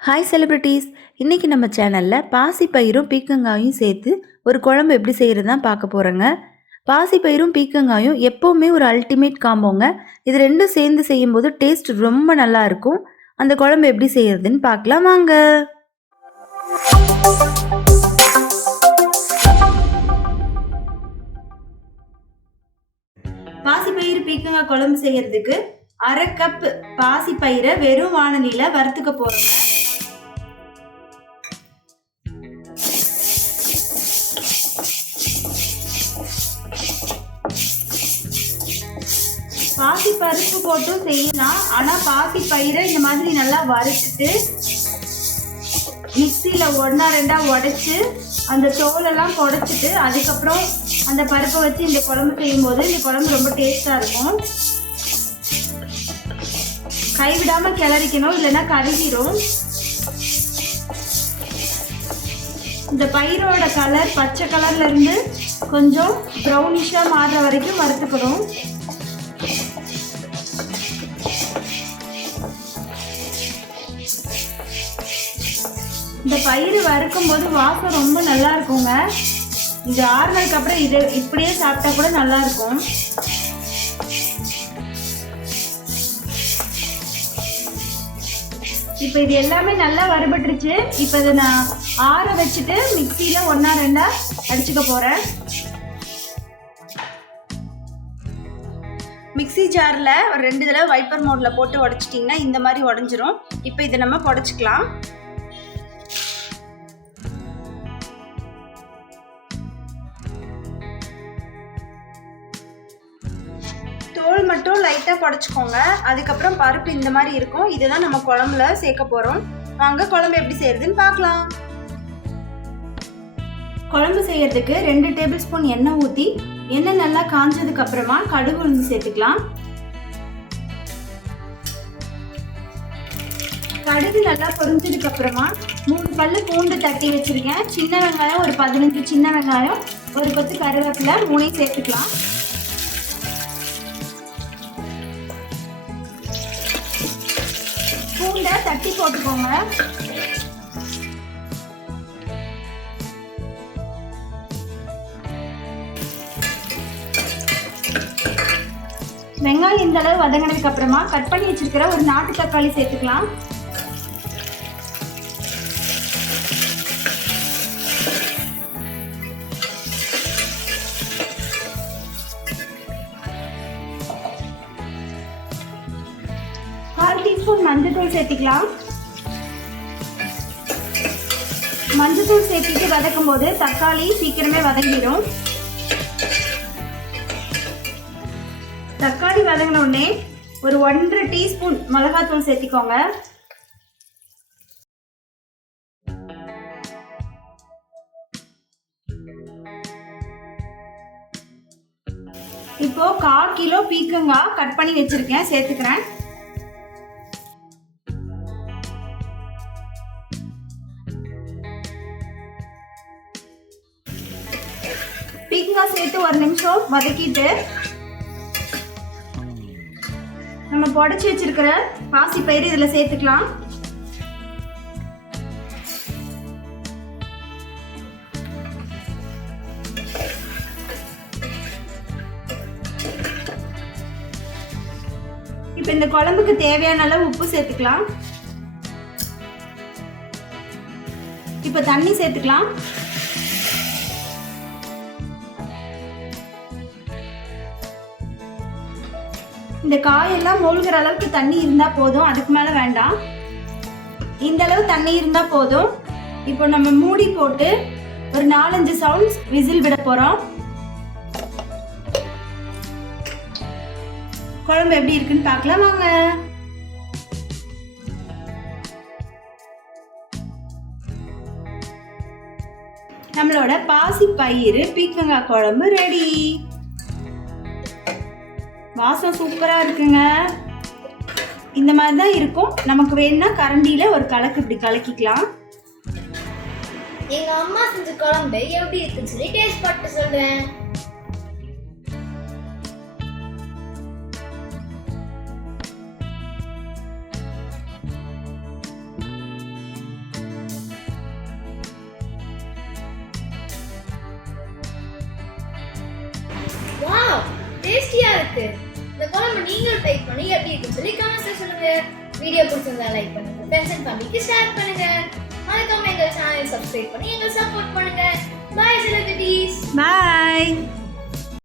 Hi celebrities, இன்றைக்கி நம்ம சேனலில் பாசிப்பயிரும் பீக்கங்காயும் சேர்த்து ஒரு குழம்பு எப்படி செய்கிறது தான் பார்க்க போகிறோங்க. பாசிப்பயிரும் பீக்கங்காயும் எப்போவுமே ஒரு அல்டிமேட் காம்போங்க. இது ரெண்டும் சேர்ந்து செய்யும்போது டேஸ்ட் ரொம்ப நல்லா இருக்கும். அந்த குழம்பு எப்படி செய்கிறதுன்னு பார்க்கலாம் வாங்க. பாசிப்பயிறு பீக்கங்காய் குழம்பு செய்கிறதுக்கு 1/2 கப் பாசிப்பயிரை வெறும் வாணலியில் வறுத்துக்க போகிறோங்க. பாசி பருப்பு போட்டும் செய்யலாம். ஆனால் பாசி பயிரை இந்த மாதிரி நல்லா வறுத்துட்டு மிக்சியில் 1-2 உடைச்சி அந்த தோலெல்லாம் புடைச்சிட்டு அதுக்கப்புறம் அந்த பருப்பை வச்சு இந்த குழம்பு செய்யும்போது இந்த குழம்பு ரொம்ப டேஸ்டாக இருக்கும். கைவிடாமல் கிளறிக்கணும், இல்லைன்னா கருகிரும். இந்த பயிரோட கலர் பச்சை கலர்ல இருந்து கொஞ்சம் ப்ரௌனிஷாக மாறுற வரைக்கும் வறுத்துக்கணும். இந்த பயிறு வறுக்கும் போது வாசம் ரொம்ப நல்லா இருக்குங்க. இது ஆறுனதுக்கு அப்புறம் இது இப்படியே சாப்பிட்டா கூட நல்லா இருக்கும். இப்போ இது எல்லாமே நல்லா வறுபட்டுருச்சு. இப்போ இதை நான் ஆற வச்சுட்டு மிக்சியில் 1-2 அடிச்சுக்க போகிறேன். மிக்சி ஜாரில் ஒரு 2 தடவை வைப்பர் மோடில் போட்டு உடைச்சிட்டிங்கன்னா இந்த மாதிரி உடஞ்சிரும். இப்போ இதை நம்ம புடைச்சிக்கலாம். தோல் மட்டும் லைட்டாக புடைச்சிக்கோங்க. அதுக்கப்புறம் பருப்பு இந்த மாதிரி இருக்கும். இதுதான் நம்ம குழம்புல சேர்க்க போகிறோம். வாங்க குழம்பு எப்படி செய்யறதுன்னு பார்க்கலாம். குழம்பு செய்யறதுக்கு 2 டேபிள் ஸ்பூன் எண்ணெய் ஊற்றி எண்ணெய் நல்லா காஞ்சதுக்கு அப்புறமா கடுகு உளுந்து சேர்த்துக்கலாம். கடுகு நல்லா பொரிஞ்சதுக்கு அப்புறமா 3 பல்லு பூண்டு தட்டி வச்சிருக்கேன். சின்ன வெங்காயம் ஒரு 15 சின்ன வெங்காயம், ஒரு கொத்து கருவேப்பிலை 3 சேர்த்துக்கலாம். பூண்டை தட்டி போட்டுக்கோங்க. வெங்காயம் இந்த அளவு வதங்கினதுக்கு அப்புறமா கட் பண்ணி வச்சிருக்கிற ஒரு நாட்டு தக்காளி சேர்த்துக்கலாம். டீஸ்பூன் மஞ்சத்தூள் சேர்த்துக்கலாம். மஞ்சத்தூள் சேர்த்துட்டு வதக்கும் போது தக்காளி சீக்கிரமே வதங்கிடும். தக்காளி வதங்கின உடனே ஒரு 1/2 டீஸ்பூன் மிளகாத்தூள் சேர்த்திக்கோங்க. இப்போ 1/4 கிலோ பீக்கங்காய் கட் பண்ணி வச்சிருக்கேன், சேர்த்துக்கிறேன். பீக்கங்காய் சேர்த்து 1 நிமிஷம் வதக்கிட்டு நம்ம புடைச்சி வச்சிருக்கிற பாசிப்பயிறு இதுல சேர்த்துக்கலாம். இப்ப இந்த குழம்புக்கு தேவையான அளவு உப்பு சேர்த்துக்கலாம். இப்ப தண்ணி சேர்த்துக்கலாம். இந்த காயெல்லாம் மூழ்கிற அளவுக்கு தண்ணி இருந்தா போதும், அதுக்கு மேல வேண்டாம். இந்த அளவு தண்ணி இருந்தா போதும். இப்போ நம்ம மூடி போட்டு ஒரு 4-5 சவுண்ட்ஸ் விசில் விட போறோம். குழம்பு எப்படி இருக்குன்னு பார்க்கலாம் வாங்க. நம்மளோட பாசிப்பயிறு பீக்கங்காய் குழம்பு ரெடி. வாசம் சூப்பரா இருக்குங்க. இந்த மாதிரி தான் இருக்கும். நமக்கு வேணும்னா கரண்டியில ஒரு கலக்கு இப்படி கலக்கிக்கலாம். எங்க அம்மா செஞ்ச குழம்பு எப்படி இருக்குன்னு சொல்லி டேஸ்ட் பண்ணி சொல்றேன். இருக்கு. இந்த குழம்பு நீங்களும் ட்ரை பண்ணி எப்படி இருக்குன்னு சொல்லி கமெண்ட்ஸ்ல சொல்லுங்க. வீடியோ பிடிச்சிருந்தா லைக் பண்ணுங்க, ஃப்ரெண்ட்ஸ் அண்ட் ஃபேமிலிக்கு ஷேர் பண்ணுங்க. மறக்காம எங்க சேனலை சப்ஸ்கிரைப் பண்ணி எங்களை சப்போர்ட் பண்ணுங்க. By celebrities. பாய்.